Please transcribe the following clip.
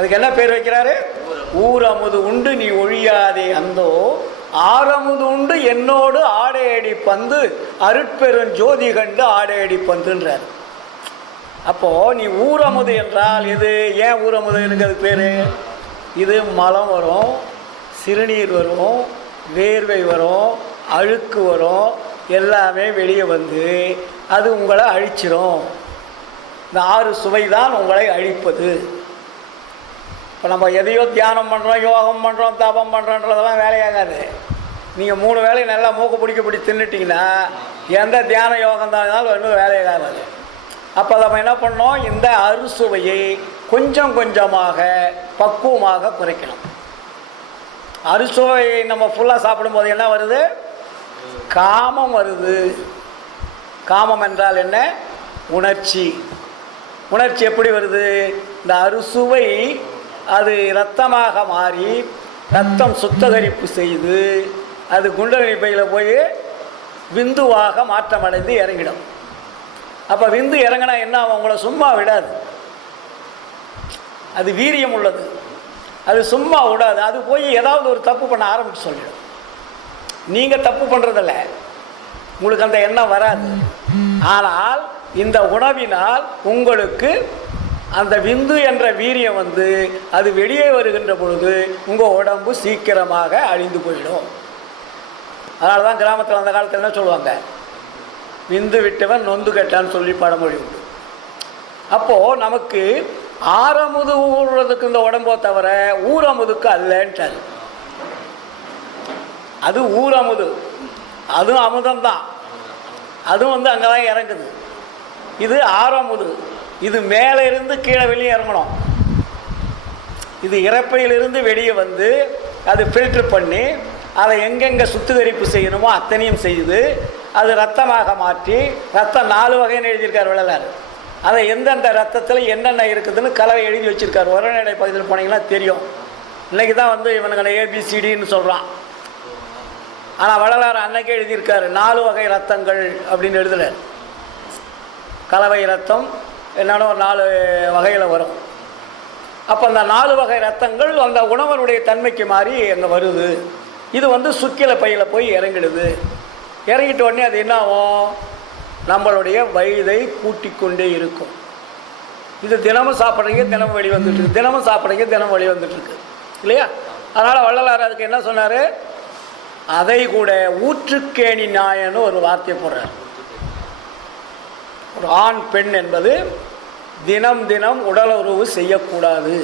அதுக்கு என்ன பேர் வைக்கிறாரு? ஊரமுது உண்டு நீ ஒழியாதே அந்தோ ஆரமுது உண்டு என்னோடு ஆடையடி பந்து அருட்பெரும் ஜோதி கண்டு ஆடையடி பந்துன்றார். அப்போ நீ ஊரமுது என்றால் இது ஏன் ஊரமுது இருக்கிறது பேரு? இது மலம் வரும், சிறுநீர் வரும், வேர்வை வரும், அழுக்கு வரும், எல்லாமே வெளியே வந்து அது உங்களை அழிச்சிரும். இந்த 6 சுவை தான் உங்களை அழிப்பது. இப்போ நம்ம எதையோ தியானம் பண்ணுறோம், யோகம் பண்ணுறோம், தபம் பண்ணுறோன்றதெல்லாம் வேலையாகாது. நீங்கள் 3 வேலையை நல்லா மூக்கு பிடி தின்னுட்டிங்கன்னா எந்த தியான யோகம் தான் இன்னும் வேலையாகாது. அப்போ நம்ம என்ன பண்ணோம்? இந்த அறுசுவையை கொஞ்சம் கொஞ்சமாக பக்குவமாக குறைக்கணும். அறுசுவையை நம்ம ஃபுல்லாக சாப்பிடும்போது என்ன வருது? காமம் வருது. காமம் என்றால் என்ன? உணர்ச்சி. உணர்ச்சி எப்படி வருது? இந்த அறுசுவை அது இரத்தமாக மாறி இரத்தம் சுத்தகரிப்பு செய்து அது குண்டலினி பையில் போய் விந்துவாக மாற்றமடைந்து இறங்கிடும். அப்போ விந்து இறங்கினா என்ன ஆகும்? உங்களை சும்மா விடாது. அது வீரியம் உள்ளது, அது சும்மா விடாது. அது போய் ஏதாவது ஒரு தப்பு பண்ண ஆரம்பிச்சு சொல்லிடும். நீங்கள் தப்பு பண்ணுறதில்ல, உங்களுக்கு அந்த எண்ணம் வராது. ஆனால் இந்த உணவினால் உங்களுக்கு அந்த விந்து என்ற வீரியம் வந்து அது வெளியே வருகின்ற பொழுது உங்கள் உடம்பு சீக்கிரமாக அழிந்து போயிடும். அதனால தான் கிராமத்தில் அந்த காலத்தில் என்ன சொல்லுவாங்க? விந்து விட்டவன் நொந்து கெட்டான்னு சொல்லி பழமொழி உண்டு. அப்போது நமக்கு ஆரமுது ஊறுறதுக்கு இந்த உடம்போ தவிர ஊரமுதுக்கு அல்லன்ட்டார். அது ஊரமுது, அதுவும் அமுதம்தான், அதுவும் வந்து அங்கே தான் இறங்குது. இது ஆரமுது, இது மேலே இருந்து கீழே வெளியே இறங்கணும். இது இறப்பையிலிருந்து வெளியே வந்து அது ஃபில்டர் பண்ணி அதை எங்கெங்கே சுத்திகரிப்பு செய்யணுமோ அத்தனையும் செய்து அது ரத்தமாக மாற்றி, ரத்தம் 4 வகைன்னு எழுதியிருக்கார் வள்ளலார். அதை எந்தெந்த ரத்தத்தில் என்னென்ன இருக்குதுன்னு கலவை எழுதி வச்சுருக்கார். உரநடை பகுதியில் போனீங்கன்னா தெரியும். இன்றைக்கி தான் வந்து இவனுங்களை ஏபிசிடின்னு சொல்கிறான். ஆனால் வள்ளலார் அன்னைக்கே எழுதியிருக்காரு 4 வகை ரத்தங்கள் அப்படின்னு எழுதலார். கலவை ரத்தம் என்னென்ன ஒரு 4 வகையில் வரும். அப்போ அந்த 4 வகை ரத்தங்கள் அந்த உணவனுடைய தன்மைக்கு மாறி அங்கே வருது. இது வந்து சுக்கில பையில் போய் இறங்கிடுது. இறங்கிட்ட உடனே அது என்ன ஆகும்? நம்மளுடைய வயதை கூட்டிக் கொண்டே இருக்கும். இது தினமும் சாப்பிட்றீங்க, தினமும் வெளி வந்துட்டுருக்கு, தினமும் சாப்பிட்றீங்க, தினமும் வெளி வந்துட்டுருக்கு இல்லையா? அதனால் வள்ளலார் அதுக்கு என்ன சொன்னார்? அதை கூட ஊற்றுக்கேணி நாயன்னு ஒரு வார்த்தையை போடுறார். ஒரு ஆண் பெண் என்பது தினம் தினம் உடலுறவு செய்யக்கூடாது.